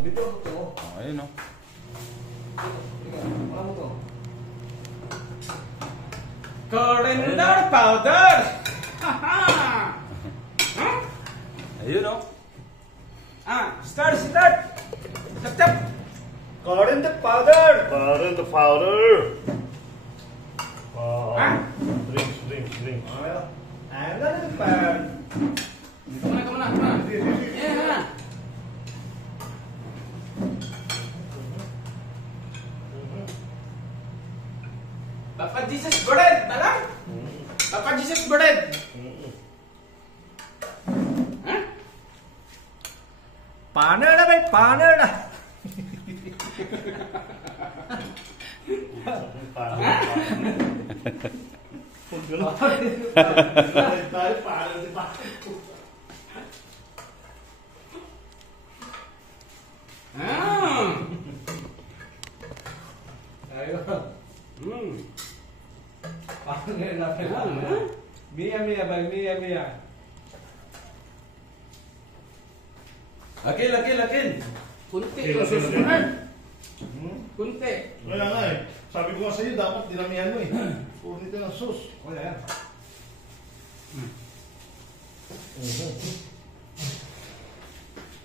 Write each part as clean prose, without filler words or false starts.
Dito ako ito. Ayun o. Wala mo to. Coriander powder! Ayun o. Start! Tap! Coriander powder! Coriander powder! Drinks. Ano na ito pa? Come on. Yeah. Papa Jesus bread! Talang! Papa Jesus bread! Paner na ba? Paner na! Paner na ba? Mia. Lakil. Kunti yung susunod. Kunti. Wala nga eh. Sabi ko nga sa'yo, dapat dinamihan mo eh. Puro nito ng sauce. Wala yan.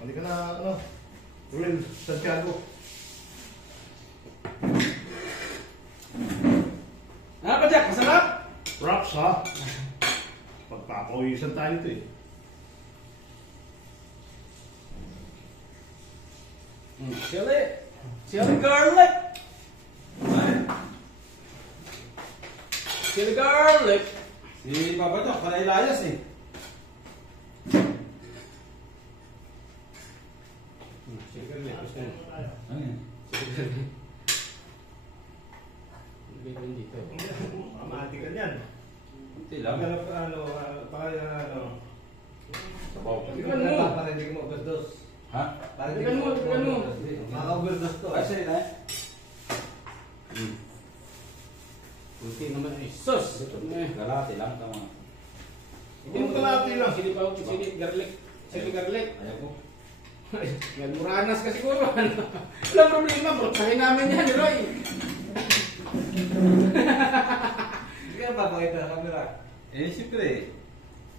Halika na, Will Santiago. Ano pa Jack? Masarap? Props ha? Pagpapawisan tayo ito eh. Chili garlic. Chili garlic. Si Papa Jack, panay layas eh. Chili garlic. Gusto mo? Ano yan? Chili garlic. Lagay ko dito. Mamati ka niyan. Kunti lang. Sabaw. Tignan mo. Para hindi ko ma-overdose. Ha? Tignan mo. Maka-overdose to. Ay, sa'yo na eh. Kunti naman ay sus. Galati lang, tama. Yung kalati lang. Chili garlic. Chili garlic. Ayaw ko. Yan, muranas ka siguro. Walang problema, brotsahin namin yan, Roy. Hindi ka papakita sa camera. Eh, siyempre.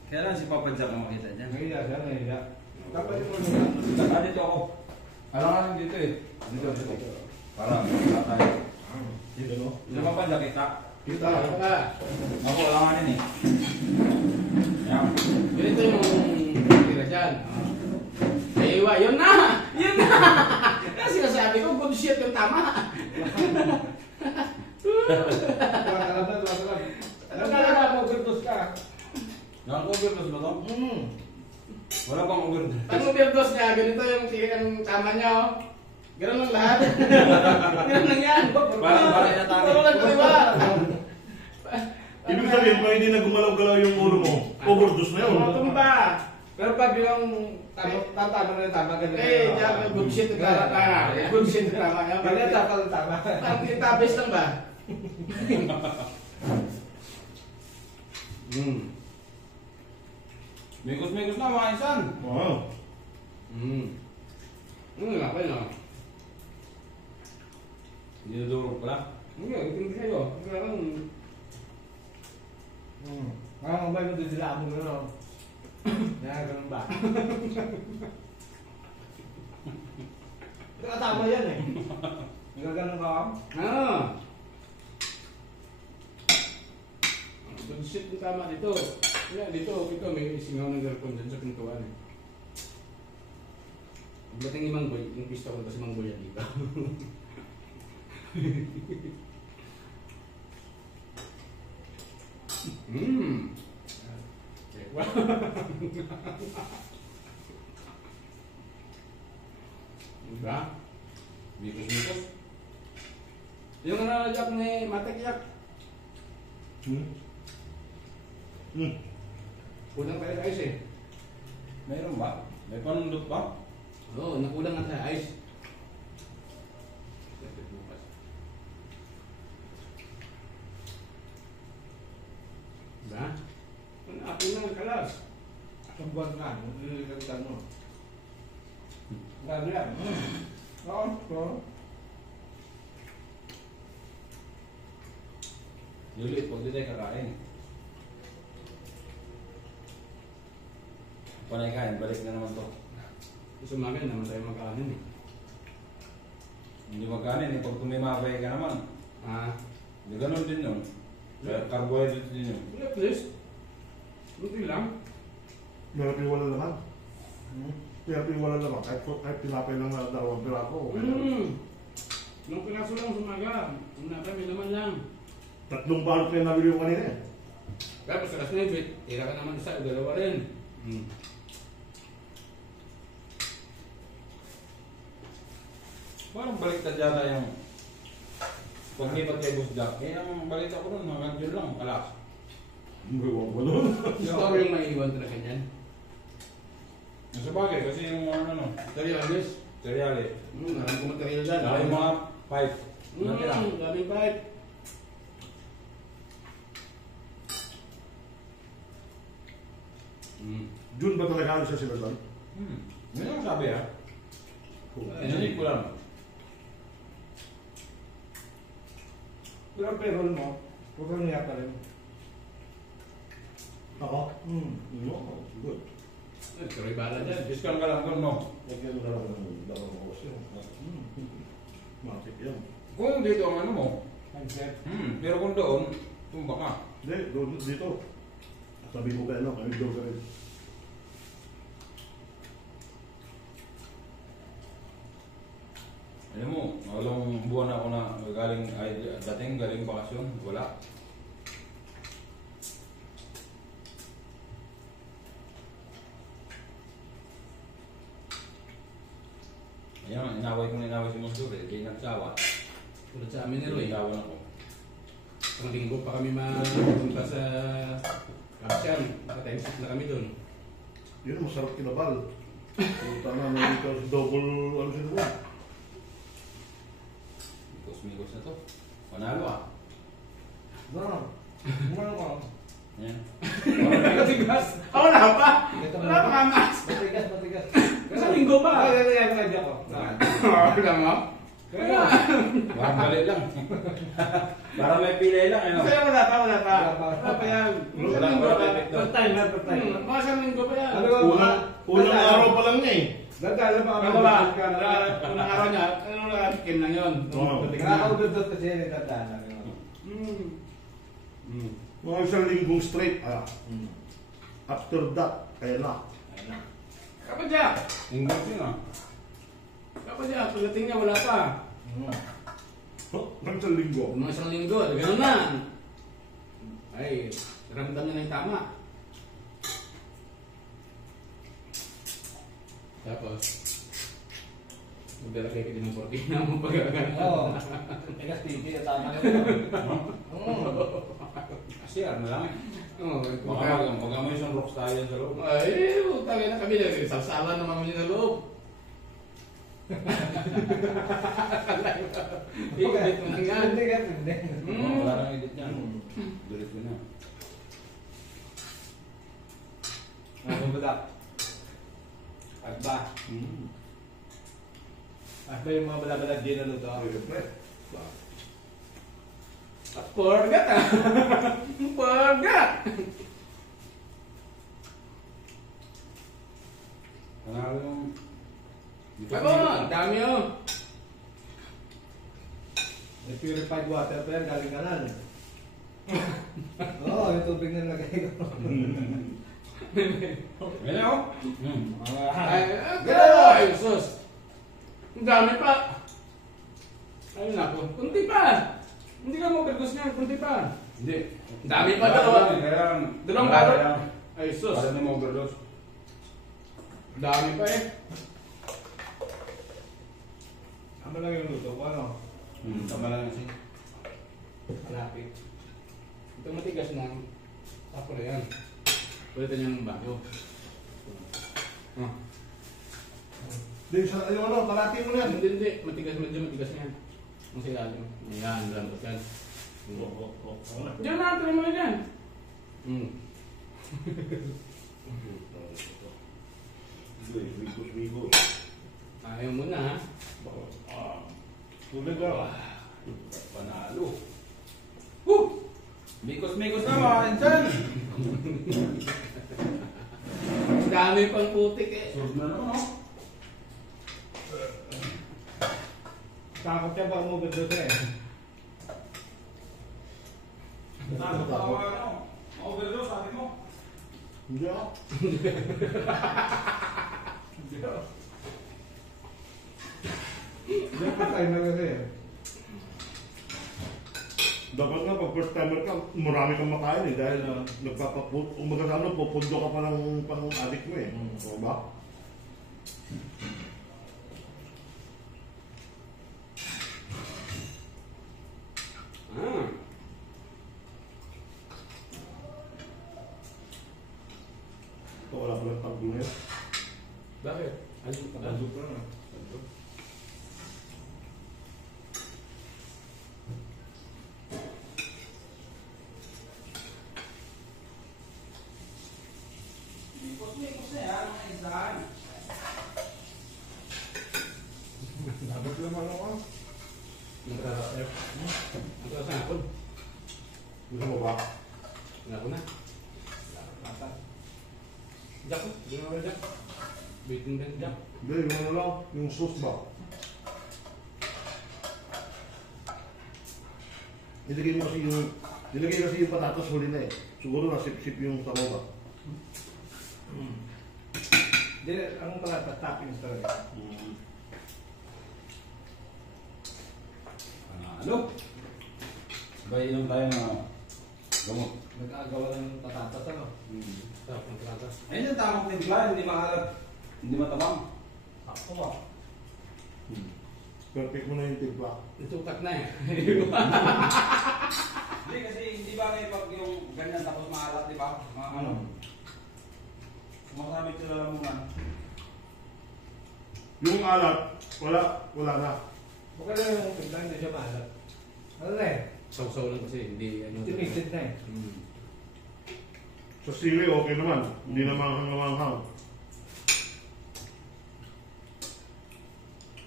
Kaya lang si Papa Jack ang makita dyan. Nahiya. Dapat yung Dito ako. Alangan dito eh. Dito. Para makita tayo. Dito no? Hindi Papa Jack, kita. Kita. Ako, alanganin eh. Yan. Ganito yung tira dyan. Aywa, yun na! Kaya sinasabi ko, good shit yung tama. Ano talaga mo, overdose ka? Naka-overdose ba to? Wala bang overdose? Pag overdose niya, ganito yung tama niya, oh. Ganun lang lahat. Ganun lang yan. Parang na tayo. Puro lang diba? Ibig sabihin, kung hindi na gumalaw-galaw yung ulo mo, overdose na yun. Tumba. Pero pag yung tama ganun. Eh, diyan, good shit yung tama. Good shit yung tama. Ganun tama. Parang itabis lang ba? Mikos na mga insan. Wow. Okay na. Dinudurog pala. Hindi, hindi sa'yo. Parang umay mo doon sila mo gano'n. Ganun ba? Tama yan eh. Nagaganon ka ako? Good shit yung tama dito. Kaya dito may singaw ng girlfriend dyan sa pintuan eh. Pagdating ni Mangboy, yung pista ko kasi Mangboy yan dito. Diba? Mikos. Yung ano Jack ni Matek Jack. Kulang tayo sa ice eh. Mayroon ba? May panundot ba? Oo, nakulang nga tayo ice. Diba? Ako na kalas. Ang buwan ka, nililitan mo. Delikado yan. Oo, oo. Ulit, pag di tayo kakain. Panay kain, balik na naman to. Gusto namin naman tayo magkakanin eh. Hindi magkanin, pag tumimabay ka naman. Hindi ganun din yun. Kaya carbohydrate din yun. At least, hindi lang. Pero wala naman. Pero wala naman. Kahit tinapay lang na 2 piraso. Nung pinaso lang sumaga, may naman lang. 3 balot kayo nabili ko kanina eh. Tapos sa kas 9, tira ka naman isa, dalawa rin. Parang baliktad yata yung paglipat kay Boss Jack. Eh, ang balita ko nun, hanggang dyan lang, kalas. Ewan ko nun. Gusto yung maiiwan talaga niyan. Nasa bagay, kasi yung ano, Serialis. cereal eh. Alam ko material dyan. Saka yung mga pipe. Natira. Daming pipe. June ba talaga ano siya sila doon? Yun ang sabi ha. Narinig ko lang. Pero ang payroll mo, huwag kang niya pa rin. Ako? No, good. Tuloy bala dyan. Discount ka lang doon, no? Lagyan mo na lang ng dalawang oras yun. Matik yan. Kung dito ang ano mo, Mindset. pero kung doon, tumba ka. Hindi, doon dito. Sabi ko kayo lang, kami doon ka rin. Alam mo, walang buwan ako na galing, dating galing bakasyon, wala. Ayan, inaway ko na inaway si Monsur eh, di nagsawa. Tulad sa amin ni Roy. Inawan ako. Pang linggo pa kami mapunta sa Kapsyan. Naka-time sheet na kami doon. Yun, masarap kinabal. Punta na nung ito, double, ano siya doon. Mikos-mikos na to. Panalo ah. No. Umano ko. Ayan. Matigas! Wala pa! Ito Wala pa kamas! Matigas, matigas. Sa linggo pa! Ay, ay, ay, ay, ako. Wala mo? Kaya! Parang balik lang. Para may pilay lang, ano? Kaya wala pa! Wala pa. Wala pa yan! Sa Wala linggo pa, pa! perfect. First time, ha, first time. Mga sa linggo pa yan! Ano ba? Unang araw pa lang niya eh. Dadala pa Ano ba? Unang araw niya, ano lang, kim lang yun. Oo. Nakakaudot kasi yan, dadala. Mga isang linggong straight. After that, kaya na. Kapadya! English yun ah. Kapadya, pagdating niya wala pa. Ng isang linggo. Mga isang linggo, gano'n na. Ay, ramdam niya na yung tama. Tapos, magdala kayo din ng kortina mo pag-agalan. Oo. Teka, Stevie, tama yun. Kasi ano lang eh. Oo, Baka may isang rocks tayo sa loob. ay, utangin na kami. Sasalan naman kami sa loob. Ikot mo lang yan. Hindi ka, hindi. Wala nang edit niya. Delete ko na. Ano ba dak? Agba. Agba yung mga balabalag din na luto. At forgot ah. Forgot. Panalo yung... Ako, ang dami oh. May purified water pa yan, galing kanal. Oo, yung tubig na lagay ko. Ganyan ako? Ay, sus. Ang dami pa. Ayun ako. Kunti pa. Hindi ka mo pergus niya, kunti pa. Hindi. Ang dami pa daw. Dalawang balot. Ay, Ay, sus. para na ma-overdose. Ang dami pa eh. Ano lang yung luto ko, ano? Tama lang kasi. Malapit. Ito matigas na. Tapo na yan. Palitan niya ng bago. Hindi, yung ano, kalati mo na yan. Hindi. Matigas, medyo matigas na yan. Ang sigalim. Ayan, lambot yan. Diyan na, tira mo na dyan. Ayaw mo na ha. Tuloy ka. Panalo. Woo! Mikos-mikos na mga insan. Ang dami pang putik eh. Surf na naman, no? Takot siya baka mo ganda siya eh. Takot ako, ano? Overdose, sabi mo. Hindi ako. Hindi patay na kasi eh. Dapat nga pag first timer ka, marami kang makain eh. Dahil umaga sa ano, pupundo ka pa ng pang-addict mo eh. O ba? Ah. Ito wala pa lang tagpo na yun. Bakit? Ano pa? Nadok lang ah. Mikos-mikos na yan, mga insan. Nadok lang ako. Ang taas na ako. Gusto mo ba? Wala ko na. Lata. Jack ko. Hindi na wala Jack. Bitin din Jack. Hindi, yung ano lang, yung sauce ba? Nilagay kasi yung patatas huli na eh. Siguro nasip-sip yung sabaw ba? Hindi, ang pala, toppings talaga. Panalo. Sabay inom tayo ng gamot. Nag-aagawa ng patatas ano. Sarap ng patatas. Ayun yung tamang timpla, hindi makalat, hindi matabang. Ako ba? Perfect mo na yung timpla. Itutak na eh. Hindi kasi hindi ba kayo pag yung ganyan tapos maalat, di ba? Ano? Sumasamit sila lamungan. Yung alat, wala na. Baka lang yung tignan, hindi siya maalat. Ano na eh? Saw-saw lang kasi hindi ano. Timisid na eh. Sa sili, okay naman. Hindi na manghang-manghang.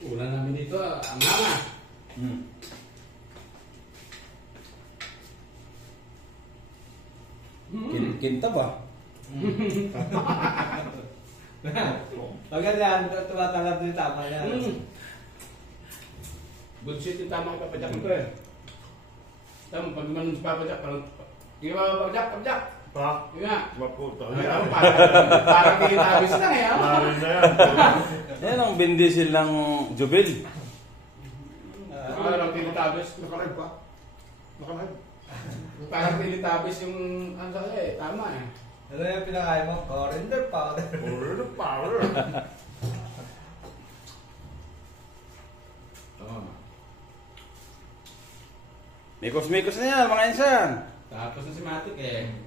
Una namin dito, ang mama. Kinta ba? Maganda, tumatalab din tama yan. Good shit yung tamang papadyak ko eh. Tama, pag man sa papadyak, parang, hindi ba papadyak? Pa? Yun nga. Maputa. Parang tinitabis na eh. ah. Marin na yan. Yan ang bendisil ng Jubil. Parang tinitabis. Nakalive pa? Nakalive? Parang tinitabis yung, ano sa eh, tama eh. Ano yung pinakain mo? Coriander powder. Power of power. Tama. Mikos-mikos na yan, mga insan. Tapos na si Matik eh.